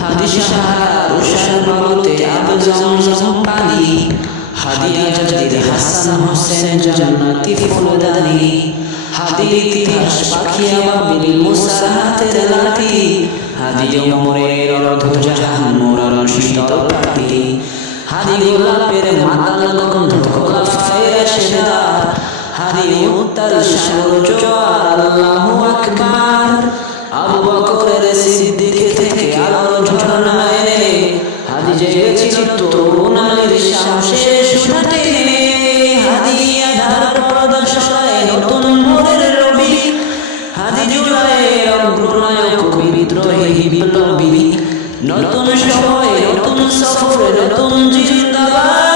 হাদি সাহারা রুশান বাবুতে আব জমজম পানি হাদিয়া জাদিদ হাসান হোসেন জান্নাতি ফুলদানি হাদি ইতিহাস পাখি আবাবিল মুসার হাতের লাঠি হাদি ওমরের অর্ধজাহান মোরার শীতল কাটি হাদি গোলাপের মাতাল গন্ধ খোলাফায়ে রাশেদার হাদি উত্তাল সাগর জোয়ার আল্লাহু আকবার আবু বকরের সিদ্দিক থেকে আলোর ঝরনা এনে হাদি জেগেছিল তরুণের সাহসে সুধাতে হাদি আধার পর্দা সরায় নতুন মোড়ের রবি হাদি জুলাইয়ের অগ্রনায়ক বিদ্রোহী বিপ্লবী নতুন সময় নতুন সফর নতুন জিন্দাবাদ।